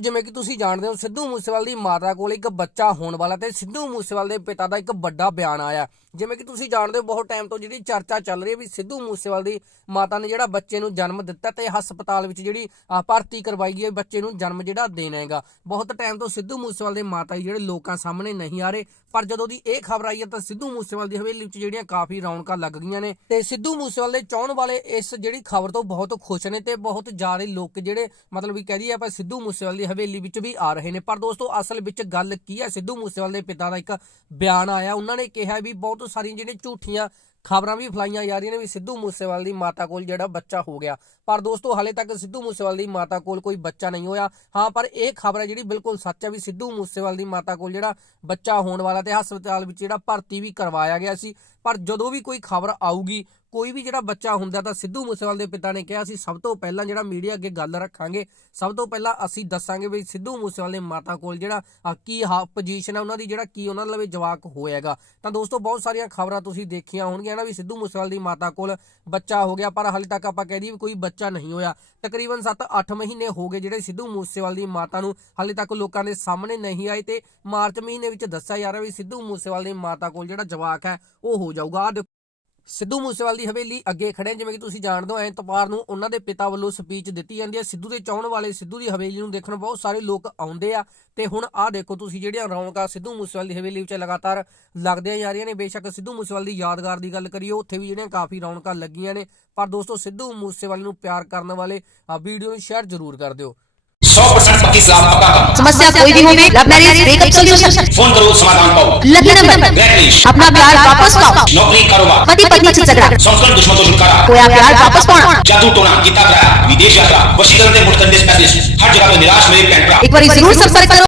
ਜਿਵੇਂ ਕਿ ਤੁਸੀਂ ਜਾਣਦੇ ਹੋ, ਸਿੱਧੂ ਮੂਸੇਵਾਲ ਦੀ ਮਾਤਾ ਕੋਲ ਇੱਕ ਬੱਚਾ ਹੋਣ ਵਾਲਾ ਤੇ ਸਿੱਧੂ ਮੂਸੇਵਾਲ ਦੇ ਪਿਤਾ ਦਾ ਇੱਕ ਵੱਡਾ ਬਿਆਨ ਆਇਆ। ਜਿਵੇਂ ਕਿ ਤੁਸੀਂ ਜਾਣਦੇ ਹੋ, ਬਹੁਤ ਟਾਈਮ ਤੋਂ ਜਿਹੜੀ ਚਰਚਾ ਚੱਲ ਰਹੀ ਹੈ ਵੀ ਸਿੱਧੂ ਮੂਸੇਵਾਲ ਦੀ ਮਾਤਾ ਨੇ ਜਿਹੜਾ ਬੱਚੇ ਨੂੰ ਜਨਮ ਦਿੱਤਾ ਤੇ ਹਸਪਤਾਲ ਵਿੱਚ ਜਿਹੜੀ ਭਰਤੀ ਕਰਵਾਈ ਗਈ ਹੈ, ਬੱਚੇ ਨੂੰ ਜਨਮ ਜਿਹੜਾ ਦੇਣਾ ਹੈਗਾ। ਬਹੁਤ ਟਾਈਮ ਤੋਂ ਸਿੱਧੂ ਮੂਸੇਵਾਲ ਦੇ ਮਾਤਾ ਜੀ ਜਿਹੜੇ ਲੋਕਾਂ ਸਾਹਮਣੇ ਨਹੀਂ ਆ ਰਹੇ, ਪਰ ਜਦੋਂ ਦੀ ਇਹ ਖਬਰ ਆਈ ਹੈ ਤਾਂ ਸਿੱਧੂ ਮੂਸੇਵਾਲ ਦੀ ਹਵੇਲੀ ਵਿੱਚ ਜਿਹੜੀਆਂ ਕਾਫੀ ਰੌਣਕਾਂ ਲੱਗ ਗਈਆਂ ਨੇ ਤੇ ਸਿੱਧੂ ਮੂਸੇਵਾਲ ਦੇ ਚਾਹਣ ਵਾਲੇ ਇਸ ਜਿਹੜੀ ਖਬਰ ਤੋਂ ਬਹੁਤ ਖੁਸ਼ ਨੇ ਤੇ ਬਹੁਤ ਜ਼ਿਆਦਾ ਲੋਕ ਜਿਹੜੇ ਮਤਲਬ ਵੀ ਕਹਿ ਦਈਏ ਆਪਾਂ ਸਿੱਧੂ ਮੂਸੇਵਾਲ ਦੀ ਹਵੇਲੀ ਵਿੱਚ ਵੀ ਆ ਰਹੇ ਨੇ। ਪਰ ਦੋਸਤੋ, ਅਸਲ ਵਿੱਚ ਗੱਲ ਕੀ ਹੈ? ਸਿੱਧੂ ਮੂਸੇਵਾਲ ਦੇ ਪਿਤਾ ਦਾ ਇੱਕ ਬਿਆਨ ਆਇਆ। ਉਹਨਾਂ ਨੇ ਕਿਹਾ ਵੀ ਬਹੁਤ ਸਾਰੀਆਂ ਜਿਹੜੀਆਂ ਝੂਠੀਆਂ ਖਬਰਾਂ ਵੀ ਫਲਾਈਆਂ ਜਾ ਰਹੀਆਂ ਨੇ ਵੀ ਸਿੱਧੂ ਮੂਸੇਵਾਲ ਦੀ ਮਾਤਾ ਕੋਲ ਜਿਹੜਾ ਬੱਚਾ ਹੋ ਗਿਆ। ਪਰ ਦੋਸਤੋ, ਹਾਲੇ ਤੱਕ ਸਿੱਧੂ ਮੂਸੇਵਾਲ ਦੀ ਮਾਤਾ ਕੋਲ ਕੋਈ ਬੱਚਾ ਨਹੀਂ ਹੋਇਆ। ਹਾਂ, ਪਰ ਇਹ ਖਬਰ ਹੈ ਜਿਹੜੀ ਬਿਲਕੁਲ ਸੱਚ ਹੈ ਵੀ ਸਿੱਧੂ ਮੂਸੇਵਾਲ ਦੀ ਮਾਤਾ ਕੋਲ ਜਿਹੜਾ ਬੱਚਾ ਹੋਣ ਵਾਲਾ ਤੇ ਹਸਪਤਾਲ ਵਿੱਚ ਜਿਹੜਾ ਭਰਤੀ ਵੀ ਕਰਵਾਇਆ ਗਿਆ ਸੀ। ਪਰ ਜਦੋਂ ਵੀ ਕੋਈ ਖਬਰ ਆਊਗੀ, ਕੋਈ ਵੀ ਜਿਹੜਾ ਬੱਚਾ ਹੁੰਦਾ ਤਾਂ ਸਿੱਧੂ ਮੂਸੇਵਾਲ ਦੇ ਪਿਤਾ ਨੇ ਕਿਹਾ ਸੀ, ਸਭ ਤੋਂ ਪਹਿਲਾਂ ਜਿਹੜਾ ਮੀਡੀਆ ਅੱਗੇ ਗੱਲ ਰੱਖਾਂਗੇ, ਸਭ ਤੋਂ ਪਹਿਲਾਂ ਅਸੀਂ ਦੱਸਾਂਗੇ ਵੀ ਸਿੱਧੂ ਮੂਸੇਵਾਲ ਦੇ ਮਾਤਾ ਕੋਲ ਜਿਹੜਾ ਕੀ ਹਾ ਪੋਜੀਸ਼ਨ ਹੈ, ਉਹਨਾਂ ਦੀ ਜਿਹੜਾ ਕੀ ਉਹਨਾਂ ਲਵੇ ਜਵਾਕ ਹੋਏਗਾ ਤਾਂ ਦੋਸਤੋ, ਬਹੁਤ ਸਾਰੀਆਂ ਖਬਰਾਂ ਤੁਸੀਂ ਦੇਖੀਆਂ ਹੋਣਗੀਆਂ ਨਾ ਵੀ ਸਿੱਧੂ ਮੂਸੇਵਾਲ ਦੀ ਮਾਤਾ ਕੋਲ ਬੱਚਾ ਹੋ ਗਿਆ, ਪਰ ਹਾਲੇ ਤੱਕ ਆਪਾਂ ਕਹਿ ਦਈਏ ਵੀ ਕੋਈ ਬੱਚਾ ਨਹੀਂ ਹੋਇਆ। ਤਕਰੀਬਨ 7-8 ਮਹੀਨੇ ਹੋ ਗਏ ਜਿਹੜੇ ਸਿੱਧੂ ਮੂਸੇਵਾਲ ਦੀ ਮਾਤਾ ਨੂੰ ਹਾਲੇ ਤੱਕ ਲੋਕਾਂ ਦੇ ਸਾਹਮਣੇ ਨਹੀਂ ਆਏ ਤੇ ਮਾਰਚ ਮਹੀਨੇ ਵਿੱਚ ਦੱਸਿਆ ਜਾ ਰਿਹਾ ਵੀ ਸਿੱਧੂ ਮੂਸੇਵਾਲ ਦੀ ਮਾਤਾ ਕੋਲ ਜਿਹੜਾ ਜਵਾਕ ਹੈ, ਉਹ ਹੋ ਜਾਊਗਾ। ਸਿੱਧੂ ਮੂਸੇਵਾਲ ਦੀ ਹਵੇਲੀ ਅੱਗੇ ਖੜੇ ਜਿਵੇਂ ਕਿ ਤੁਸੀਂ ਜਾਣਦੇ ਹੋ, ਐਤਵਾਰ ਨੂੰ ਉਹਨਾਂ ਦੇ ਪਿਤਾ ਵੱਲੋਂ ਸਪੀਚ ਦਿੱਤੀ ਜਾਂਦੀ ਹੈ। ਸਿੱਧੂ ਦੇ ਚਾਹਣ ਵਾਲੇ ਸਿੱਧੂ ਦੀ ਹਵੇਲੀ ਨੂੰ ਦੇਖਣ ਬਹੁਤ ਸਾਰੇ ਲੋਕ ਆਉਂਦੇ ਆ ਤੇ ਹੁਣ ਆਹ ਦੇਖੋ ਤੁਸੀਂ ਜਿਹੜੀਆਂ ਰੌਣਕਾਂ ਸਿੱਧੂ ਮੂਸੇਵਾਲ ਦੀ ਹਵੇਲੀ ਵਿੱਚ ਲਗਾਤਾਰ ਲੱਗਦੀਆਂ ਜਾ ਰਹੀਆਂ ਨੇ। ਬੇਸ਼ੱਕ ਸਿੱਧੂ ਮੂਸੇਵਾਲ ਦੀ ਯਾਦਗਾਰ ਦੀ ਗੱਲ ਕਰੀਏ, ਉੱਥੇ ਵੀ ਜਿਹੜੀਆਂ ਕਾਫੀ ਰੌਣਕਾਂ ਲੱਗੀਆਂ ਨੇ। ਪਰ ਦੋਸਤੋ, ਸਿੱਧੂ ਮੂਸੇਵਾਲ ਨੂੰ ਪਿਆਰ ਕਰਨ ਵਾਲੇ ਵੀਡੀਓ ਨੂੰ ਸ਼ੇਅਰ ਜ਼ਰੂਰ ਕਰ ਦਿਓ। सौ परसेंट पच्चीस सलाह पक्का काम। समस्या कोई भी हो love marriage breakup solution phone करो समाधान पाओ। लकी नंबर अपना प्यार वापस पाओ। नौकरी कारोबार। पति पत्नी से झगड़ा। संस्कृत दुश्मन को छुटकारा। खोया प्यार वापस पाना जादू टोना गीता ग्रह विदेश यात्रा वशीकरण मुटकंदे स्पेशलिस्ट हर जगह पे निराश मेरे पैंट्रा एक बार ज़रूर संपर्क करो।